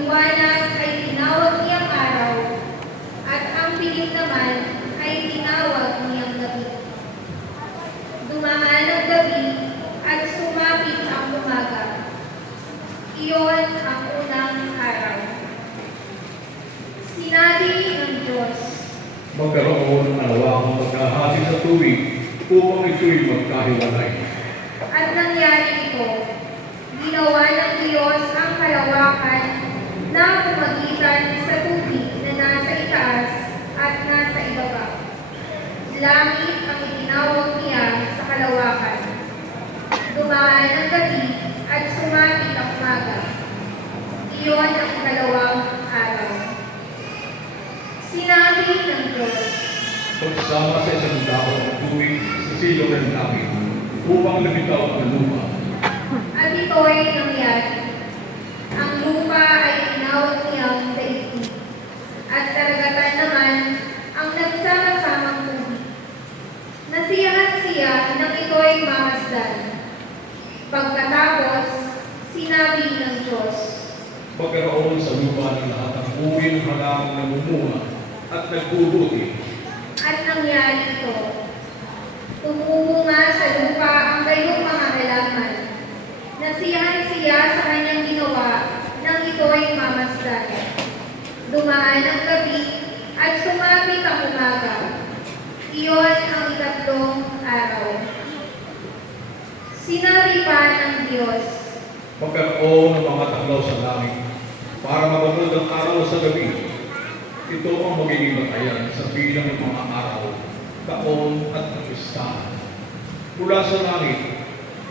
liwanag ay tinawag niyang araw, at ang dilim naman ay tinawag niyang gabi. Dumaan ang gabi at sumapit ang umaga. Iyon ang unang araw. Sinabi ng Diyos, magkaroon ng alawang magkahati sa tubig upang ito'y magkahiwalay. at nangyari ito. Ginawa ng Diyos ang kalawakan na pumagitan sa tubig na nasa itaas at nasa ibaba. Langit ang itinawag niya sa kalawakan. Dumaan ang gabi at sumapit ang umaga. Iyon ang kalawang araw. Sinabi ng Diyos, Pagsama sa isang dahon ng tubig sa silong ng langit upang lumitaw ang lupa. at ito'y nangyari. Ang lupa ay tinawag niyang daigdig, at karagatan naman ang nagsama-samang tubig. Nasiyahan siya nang ito'y mamasdan. Pagkatapos, sinabi ng Diyos, Magkaroon sa lupa ng lahat ng uri ng halamang namumunga at nagbubuti. at nangyari ito. Tumungo sa lupa ang gayong mga halaman. Nasiyahan siya sa kanyang ginawa nang ito'y mamasdan. Dumaan ang gabi at sumapit ang umaga. Iyon ang ikatlong araw. Sinabi pa ng Diyos, Magkaroon ng mga taglaw sa langit para mabanod ang araw sa gabi. Ito ang magiging batayan sa bilang ng mga araw, taon at pista. Mula sa langit,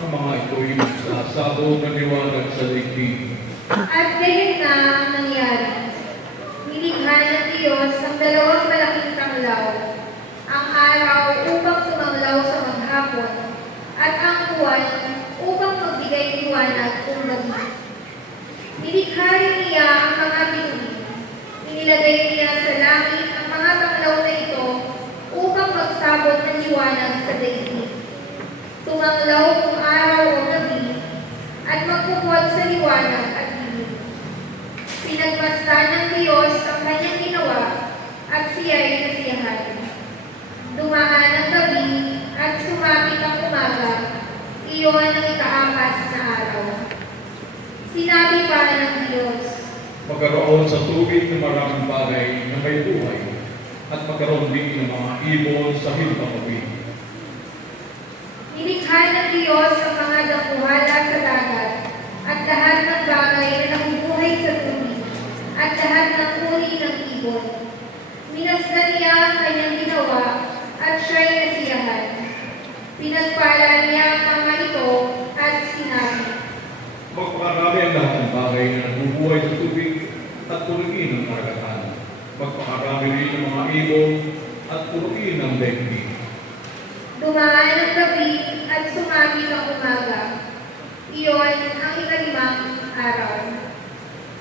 ang mga ito'y magsasabog ng liwanag sa daigdig. at gayon na ang nangyari. Nilikha ng Diyos ang dalawang malaking tanglaw, ang araw upang tumanglaw sa maghapon, at ang buwan upang magbigay liwanag kung gabi. Nilikha rin niya ang mga bituin. Inilagay niya sa langit ang mga tanglaw na ito upang magsabot ng liwanag sa daigdig. Tumanglaw kung araw o gabi, at magpupuwag sa liwanag at dilim. Pinagmasdan ng Diyos ang kanyang ginawa, at siya'y nasiyahan. Dumaan ang gabi at sumapit ang umaga. Iyon ang ikaapat na araw. Sinabi pa ng Diyos, Magkaroon sa tubig ng maraming bagay na may buhay at magkaroon din ng mga ibon sa himpapawid. nilikha ng Diyos ang mga dampuhala sa dagat, at lahat ng bagay na nabubuhay sa tubig, at lahat ng uri ng ibon. Minasdan niya ang kanyang ginawa, at siya'y nasiyahan. Pinagpala niya ang mga ito, at sinabi, Magpakarami ang lahat ng bagay na nabubuhay sa tubig at punuin ang karagatan. Magpakarami rin ang mga ibon at punuin ang daigdig. Dumaan ang gabi at sumapit ang umaga. Iyon ang ikalimang araw.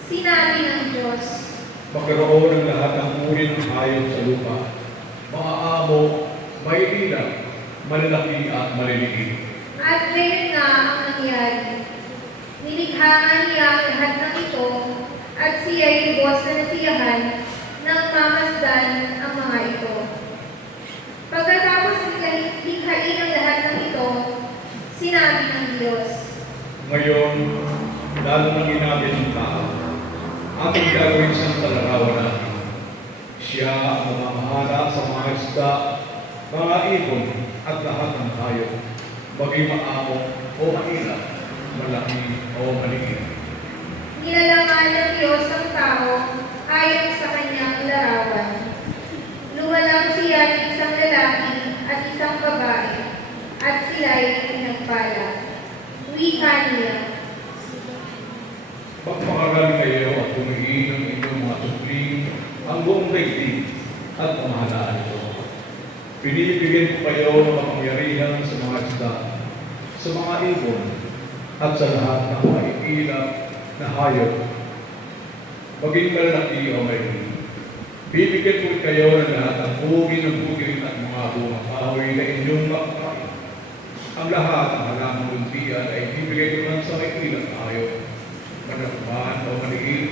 Sinabi ng Diyos, Magkaroon ng lahat ng uri ng hayop sa lupa. Mga amo, may ilang, malalaki at maliliit. at gayon na ang nangyari. Nilikhaan niya ang lahat ng ito, at siya'y lubos na nasiyahan nang mamasdan ang mga ito. Pagkatapos likhain ang lahat ng ito, sinabi ng Diyos, Ngayon, lalo nang ginamit ng tao, ating gagawin siyang talarawan natin. Siya ang mamamahala sa mga isda, mga ibon at lahat ng hayop, maging maamo o maingat, malaki o maliit. nilalangan ng Diyos ang tao ayon sa kanyang larawan. Lumalang siya ng isang lalaki at isang babae, at sila'y pinagpala. Wika niya, Pagpakarami kayo at punuin ng inyong mga supling ang buong daigdig at pamahalaan ito. Pinibigyan ko kayo ng kapangyarihan sa mga isda, sa mga ibon, at sa lahat ng mga iilap na hayop, maging malalaki o maliit. Bibigyan ko kayo ng lahat ng uri ng bukid at mga bunga kahoy na inyong makakain. Ang lahat ng halamang luntian ay bibigay ko lang sa may ilang hayop, manakman o maliit,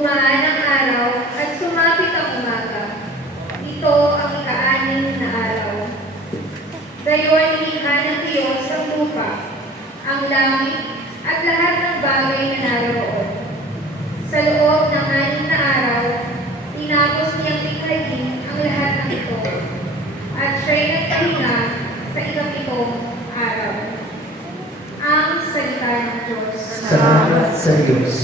Dumaan ang araw at sumapit ang umaga. Ito ang ika-anim na araw. Gayon nilikha ng Diyos ang lupa, ang langit, at lahat ng bagay na naroon. Sa loob ng 6 na araw, tinapos niyang likhain ang lahat ng ito. At siya'y nagpahinga sa ika-7 araw. Ang salita ng Diyos. Salamat sa Diyos.